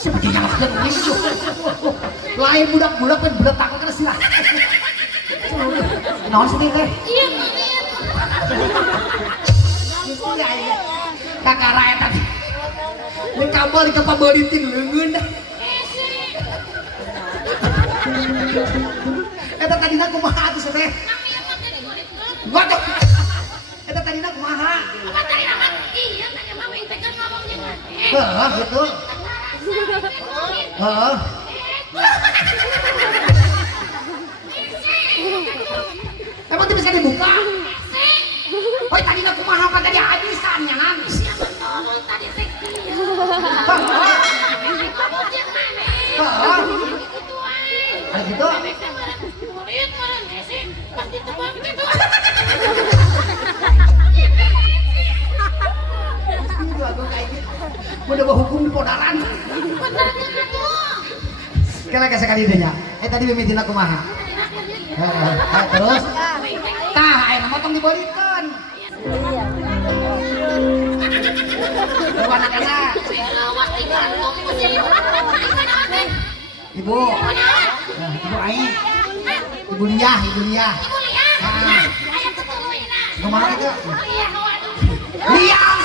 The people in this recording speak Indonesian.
seperti nyalak dan itu lain budak-budak kan budak takut kan sih lah naon sih teh Iya Mami. kakak rakyat tadi ini kabel di kapabalitin leungeun dah eta tadina kumaha atuh teh gua tuh eta tadina kumaha Apa tadi nama? Iya tanya Mami teh kan ngomongnya mati. heeh betul heeh emang itu bisa dibuka oh tadina kumaha kan tadi habisan ya kan Siapa tolong tadi teh kieu. Ngomong jeung Mami. heeh Gitu wae. ada gitu Mami teh bareng kulit bareng Desi. Pas ditebang gitu. itu aku kayak gitu udah bawa hukum di podaran Bener kan atuh. kira kasih kali denya tadi mimitina kumaha terus tah ayeuna motong dibolikeun ibu anak-anak Lawas di Bandung mesti diboleh. ibu ibu aing ibu liah Ibu lihat. Aya tutuluina. kumaha itu Iya waduh. liah